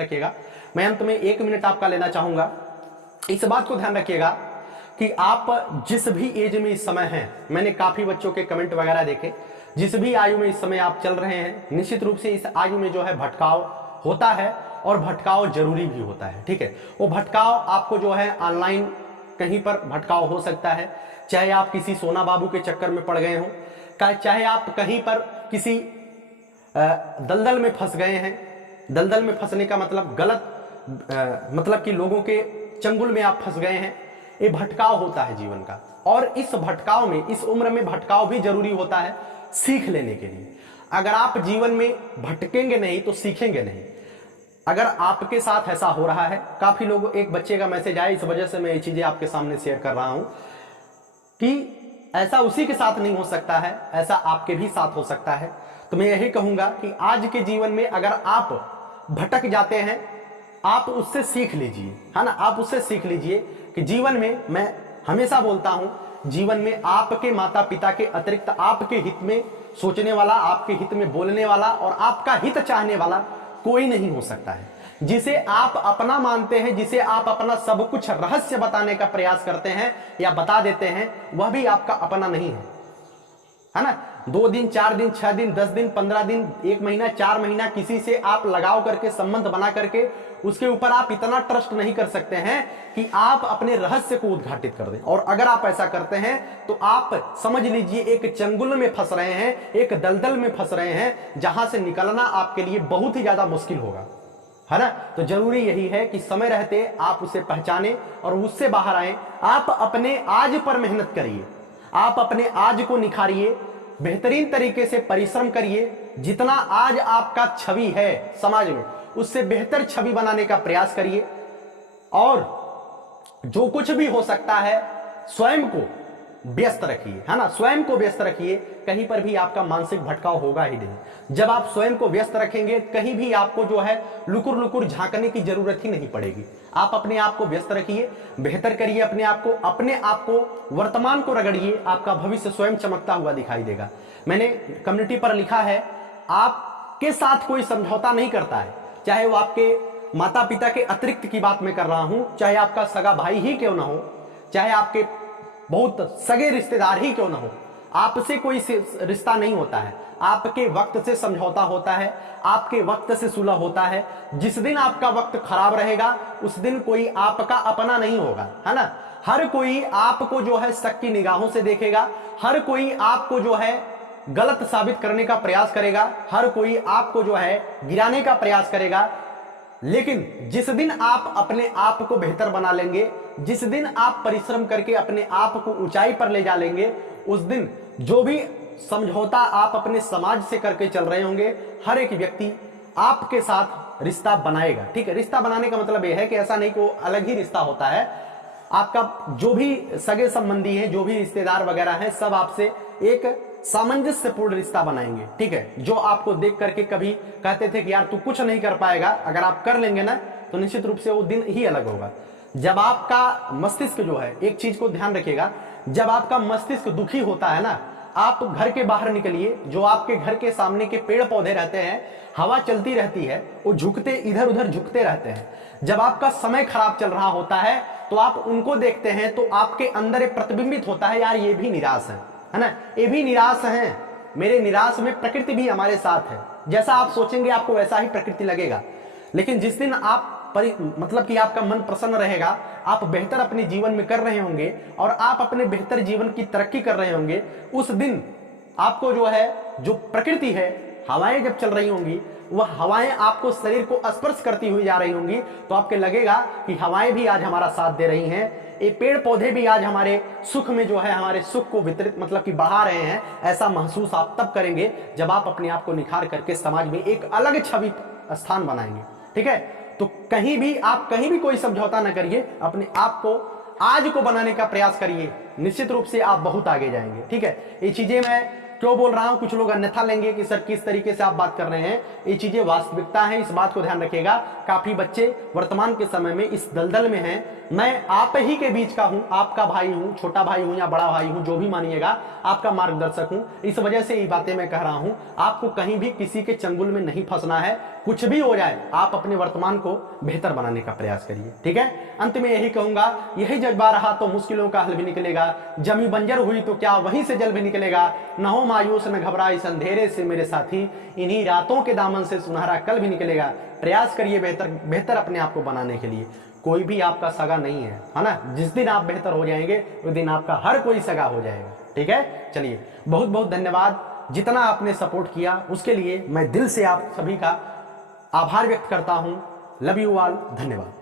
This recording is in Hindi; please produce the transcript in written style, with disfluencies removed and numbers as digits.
रखिएगा। मैं अंत में 1 मिनट आपका लेना चाहूंगा। इस बात को ध्यान रखिएगा कि आप जिस भी एज में इस समय हैं, मैंने काफी बच्चों के कमेंट वगैरह देखे, जिस भी आयु में इस समय आप चल रहे हैं, निश्चित रूप से इस आयु में जो है भटकाव होता है और भटकाव जरूरी भी होता है। ठीक है, वो भटकाव आपको जो है ऑनलाइन कहीं पर भटकाव हो सकता है, चाहे आप किसी सोना बाबू के चक्कर में पड़ गए हो, चाहे आप कहीं पर किसी दलदल में फंस गए हैं। दलदल में फंसने का मतलब गलत मतलब कि लोगों के चंगुल में आप फंस गए हैं। ये भटकाव होता है जीवन का, और इस भटकाव में, इस उम्र में भटकाव भी जरूरी होता है सीख लेने के लिए। अगर आप जीवन में भटकेंगे नहीं तो सीखेंगे नहीं। अगर आपके साथ ऐसा हो रहा है, काफी लोग, एक बच्चे का मैसेज आया, इस वजह से मैं ये चीजें आपके सामने शेयर कर रहा हूं कि ऐसा उसी के साथ नहीं हो सकता है, ऐसा आपके भी साथ हो सकता है। तो मैं यही कहूंगा कि आज के जीवन में अगर आप भटक जाते हैं, आप उससे सीख लीजिए, है ना, आप उससे सीख लीजिए कि जीवन में, मैं हमेशा बोलता हूं, जीवन में आपके माता पिता के अतिरिक्त आपके हित में सोचने वाला, आपके हित में बोलने वाला और आपका हित चाहने वाला कोई नहीं हो सकता है। जिसे आप अपना मानते हैं, जिसे आप अपना सब कुछ रहस्य बताने का प्रयास करते हैं या बता देते हैं, वह भी आपका अपना नहीं है ना। 2 दिन, 4 दिन, 6 दिन, 10 दिन, 15 दिन, 1 महीना, 4 महीना किसी से आप लगाव करके, संबंध बना करके उसके ऊपर आप इतना ट्रस्ट नहीं कर सकते हैं कि आप अपने रहस्य को उद्घाटित कर दें। और अगर आप ऐसा करते हैं तो आप समझ लीजिए एक चंगुल में फंस रहे हैं, एक दलदल में फंस रहे हैं, जहां से निकलना आपके लिए बहुत ही ज्यादा मुश्किल होगा, है ना। तो जरूरी यही है कि समय रहते आप उसे पहचाने और उससे बाहर आए। आप अपने आज पर मेहनत करिए, आप अपने आज को निखारिए, बेहतरीन तरीके से परिश्रम करिए। जितना आज आपका छवि है समाज में, उससे बेहतर छवि बनाने का प्रयास करिए। और जो कुछ भी हो सकता है स्वयं को व्यस्त रखिए, है ना, स्वयं को व्यस्त रखिए। कहीं पर भी आपका मानसिक भटकाव होगा ही नहीं। जब आप स्वयं को व्यस्त रखेंगे, कहीं भी आपको जो है लुकुर लुकुर झांकने की जरूरत ही नहीं पड़ेगी। आप अपने आप को व्यस्त रखिए, बेहतर करिए अपने आप को वर्तमान को रगड़िए, आपका भविष्य स्वयं चमकता हुआ दिखाई देगा। मैंने कम्युनिटी पर लिखा है, आपके साथ कोई समझौता नहीं करता है, चाहे वो आपके माता पिता के अतिरिक्त की बात मैं कर रहा हूं, चाहे आपका सगा भाई ही क्यों ना हो, चाहे आपके बहुत सगे रिश्तेदार ही क्यों ना हो, आपसे कोई रिश्ता नहीं होता है। आपके वक्त से समझौता होता है, आपके वक्त से सुलह होता है। जिस दिन आपका वक्त खराब रहेगा, उस दिन कोई आपका अपना नहीं होगा, है ना। हर कोई आपको जो है शक की निगाहों से देखेगा, हर कोई आपको जो है गलत साबित करने का प्रयास करेगा, हर कोई आपको जो है गिराने का प्रयास करेगा। लेकिन जिस दिन आप अपने आप को बेहतर बना लेंगे, जिस दिन आप परिश्रम करके अपने आप को ऊंचाई पर ले जा लेंगे, उस दिन जो भी समझौता आप अपने समाज से करके चल रहे होंगे, हर एक व्यक्ति आपके साथ रिश्ता बनाएगा। ठीक है, रिश्ता बनाने का मतलब यह है कि ऐसा नहीं कि अलग ही रिश्ता होता है। आपका जो भी सगे संबंधी है, जो भी रिश्तेदार वगैरह हैं, सब आपसे एक सामंजस्यपूर्ण रिश्ता बनाएंगे। ठीक है, जो आपको देख करके कभी कहते थे कि यार तू कुछ नहीं कर पाएगा, अगर आप कर लेंगे ना तो निश्चित रूप से वो दिन ही अलग होगा। जब आपका मस्तिष्क जो है, एक चीज को ध्यान रखिएगा, जब आपका मस्तिष्क दुखी होता है ना, आप घर के बाहर निकलिए, जो आपके घर के सामने के पेड़ पौधे रहते हैं, हवा चलती रहती है, वो झुकते, इधर उधर झुकते रहते हैं। जब आपका समय खराब चल रहा होता है तो आप उनको देखते हैं तो आपके अंदर एक प्रतिबिंबित होता है, यार ये भी निराश है ना, ये भी निराश हैं। मेरे निराश में प्रकृति भी हमारे साथ है। जैसा आप सोचेंगे आपको वैसा ही प्रकृति लगेगा। लेकिन जिस दिन आप मतलब कि आपका मन प्रसन्न रहेगा, आप बेहतर अपने जीवन में कर रहे होंगे और आप अपने बेहतर जीवन की तरक्की कर रहे होंगे, उस दिन आपको जो है, जो प्रकृति है, हवाएं जब चल रही होंगी, वह हवाएं आपको शरीर को स्पर्श करती हुई जा रही होंगी, तो आपको लगेगा कि हवाएं भी आज हमारा साथ दे रही हैं, ये पेड़ पौधे भी आज हमारे सुख में जो है, हमारे सुख को वितरित मतलब कि बढ़ा रहे हैं। ऐसा महसूस आप तब करेंगे जब आप अपने आप को निखार करके समाज में एक अलग छवि स्थान बनाएंगे। ठीक है, तो कहीं भी कोई समझौता न करिए, अपने आप को आज को बनाने का प्रयास करिए, निश्चित रूप से आप बहुत आगे जाएंगे। ठीक है, ये चीजें मैं क्यों बोल रहा हूं, कुछ लोग अन्यथा लेंगे कि सर किस तरीके से आप बात कर रहे हैं, ये चीजें वास्तविकता है, इस बात को ध्यान रखिएगा। काफी बच्चे वर्तमान के समय में इस दलदल में हैं। मैं आप ही के बीच का हूं, आपका भाई हूं, छोटा भाई हूं या बड़ा भाई हूं, जो भी मानिएगा, आपका मार्गदर्शक हूं। इस वजह से ये बातें मैं कह रहा हूं, आपको कहीं भी किसी के चंगुल में नहीं फंसना है, कुछ भी हो जाए, आप अपने वर्तमान को बेहतर बनाने का प्रयास करिए। ठीक है, अंत में यही कहूंगा, यही जज्बा रहा तो मुश्किलों का हल भी निकलेगा, जमी बंजर हुई तो क्या वहीं से जल भी निकलेगा, न हो मायूस न घबराए इस अंधेरे से मेरे साथी, इन्हीं रातों के दामन से सुनहरा कल भी निकलेगा। प्रयास करिए बेहतर अपने आप को बनाने के लिए। कोई भी आपका सगा नहीं है ना, जिस दिन आप बेहतर हो जाएंगे उस दिन आपका हर कोई सगा हो जाएगा। ठीक है, चलिए बहुत बहुत धन्यवाद, जितना आपने सपोर्ट किया उसके लिए मैं दिल से आप सभी का आभार व्यक्त करता हूं। लव यू ऑल, धन्यवाद।